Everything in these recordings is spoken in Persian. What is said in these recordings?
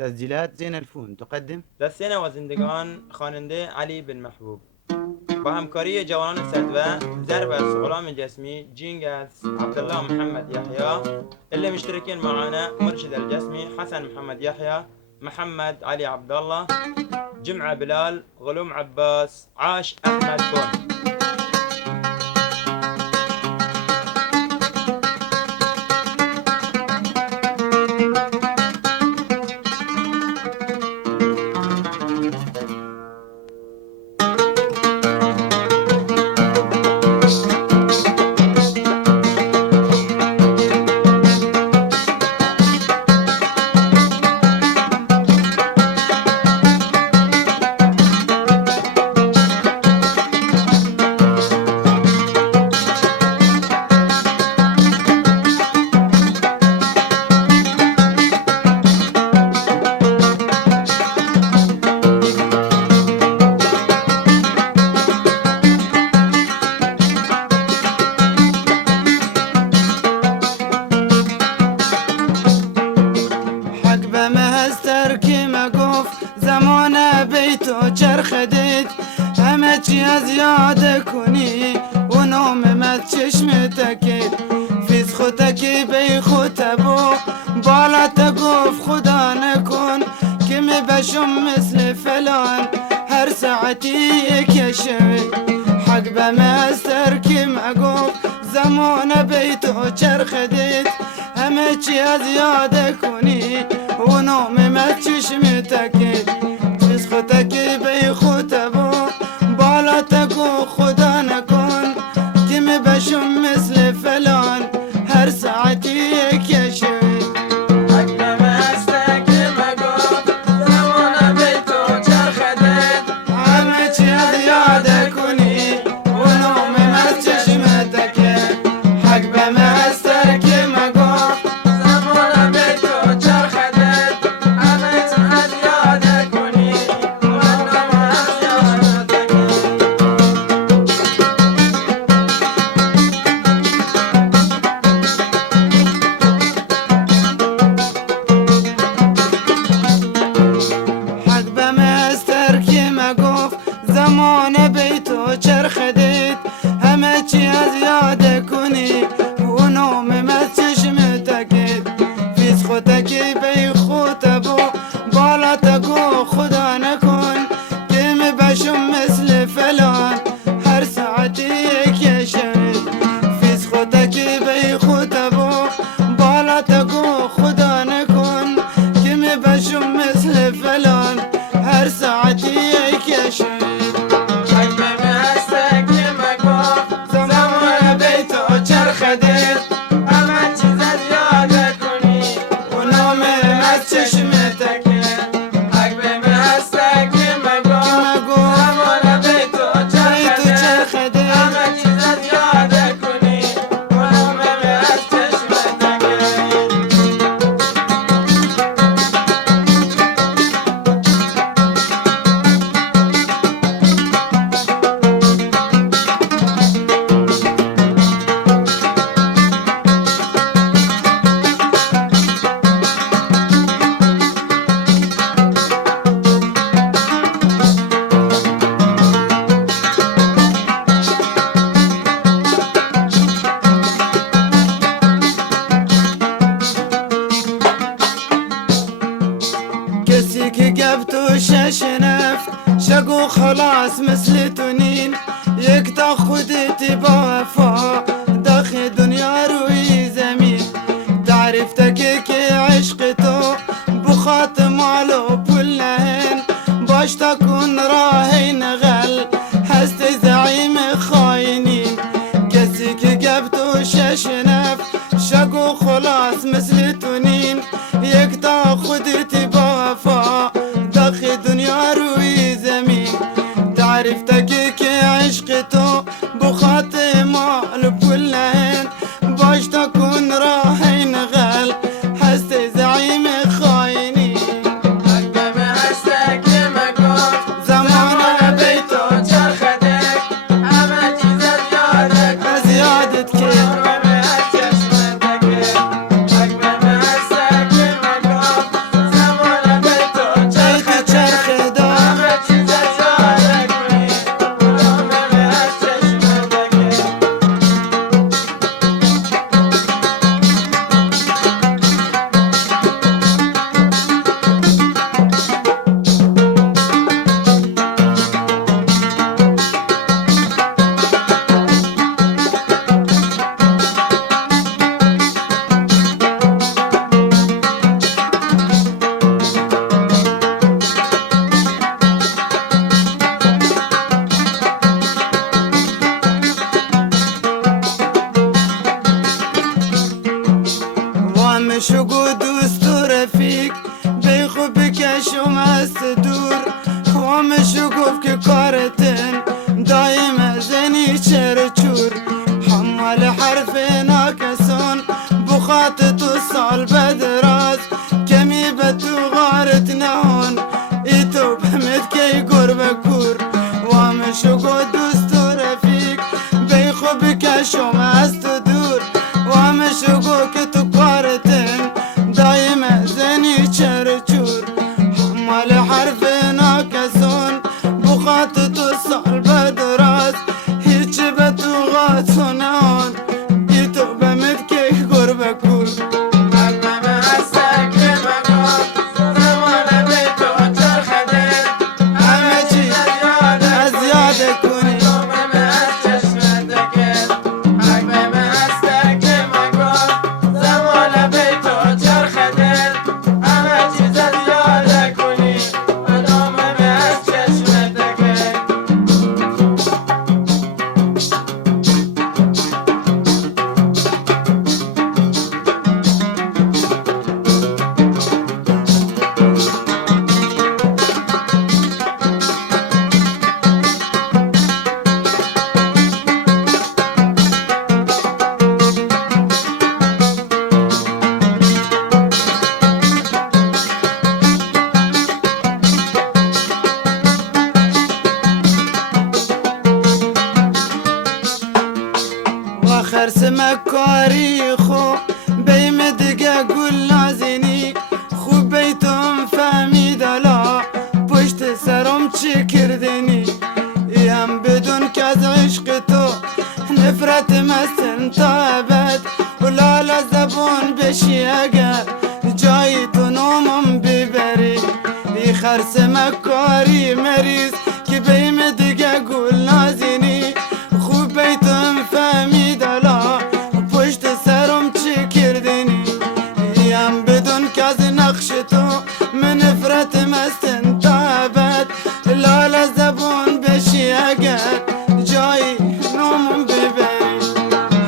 تسجيلات زين الفون تقدم دستين وزندگان خواننده علی بن محبوب با همکاری جوانان صدوه، ضرب از غلام جسمي، جينجاز عبد الله محمد يحيى. اللي مشتركين معانا مرشد الجسمي حسن محمد يحيى، محمد علي عبد الله، جمعة بلال، غلوم عباس، عاش أحمد كون. زمان بیتو چرخدید همه چی از یاد کنی و نوممت چشم تکید فیز خودکی بی خودتبو بالا تگوف خدا نکن که می بشم مثل فلان هر ساعتی یک شوی حق بمستر که مگوف زمان بیتو چرخدید همه چی از یاد کنی و نوممت چشم تکید فیز خودکی بی خودتبو بالا تگو خدا نکن که می بشم مثل فلان هر ساعتی یک شوی زمان بیتو چرخدید همه چی از یاد کنی و نوممت چشم تکید فیز خودکی بی خودتبو بالا تگو خدا نکن که می بشم مثل فلان هر ساعتی یک شوید فیز خودکی بی خودتبو بالا تگو خدا نکن که می بشم مثل فلان هر ساعتی یک شوید کسی که گفت تو شش نفت شگو خلاص مثل تونین یک تا خودتی با وفا داخل دنیا روی زمین تعریف تکی که عشق تو بخات مال و پول نهن باش تکن راهی نغل هستی زعیم خاینین کسی که گفت تو شش نفت شگو خلاص مثل تونین یک تا خودتی با وفا داخل دنیا روی زمین تعریف تکی که عشق تو بخات مال پول بکشم از دور خامشو گفت که کارتن دایم زنی چرچور حمال حرف ناکسان بخات تو سال بدراز کمی به تو غارت نهان ای تو بمد که گربه کور وامشو گفت دوست و رفیق بی خوب بکشم از تو دور وامشو گفت که تو کارتن دایم زنی چرچور حمال حرف ناکسان بخات تو سال بدراز هیچ به تو غاتو نهان ای تو بمد که گربه کور خرس مکاری خو بیم دیگه گل نازینی خوب بیتم فهمید الا پشت سرم چی کردنی ایم بدون که از عشق تو نفرت مستن تا ابد ولال زبون بشی اگر جای تو نومم ببری ای خرس مکاری مریض که بیم دیگه گل نازینی خوب بیتم فهمید الا پشت سرم چی کردنی ایم بدون که از نقش تو من نفرت مستن تا ابد لال زبون بشی اگر جای نومم ببری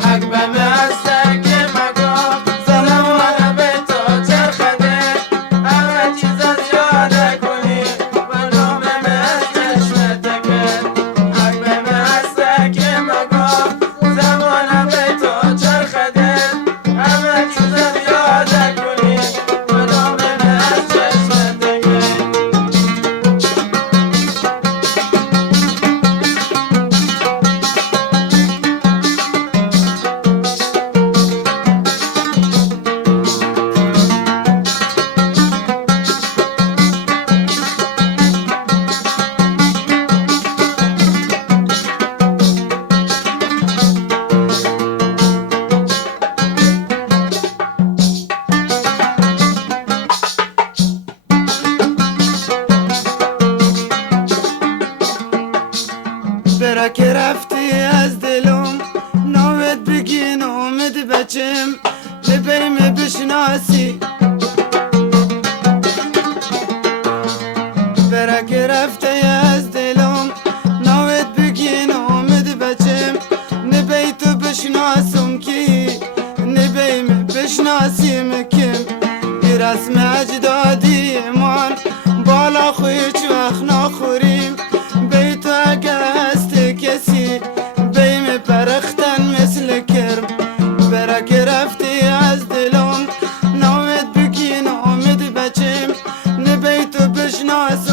حق به مستک مگاه سلام من به تو چرخده همه چیز از یاد کنی و نام مست چشمتکه حق به مستک مگاه زمان به تو چرخده همه چیز از یاد کنی و نام مست چشمتکه برا که رفتی از دلم نوت بگین امید بچم لبیم بشناسی برا که رفتی از دلم نوت بگین امید بچم نبی تو بشناسم کی نبیم بشناسیم کم ای رسم اجدادی من بالا خویچ وقت نخوریم بی تو اگه هست کسی بیم پرختن مثل کرم برا که رفتی از دلم نامت بگین امید بچم نبی تو بشناسم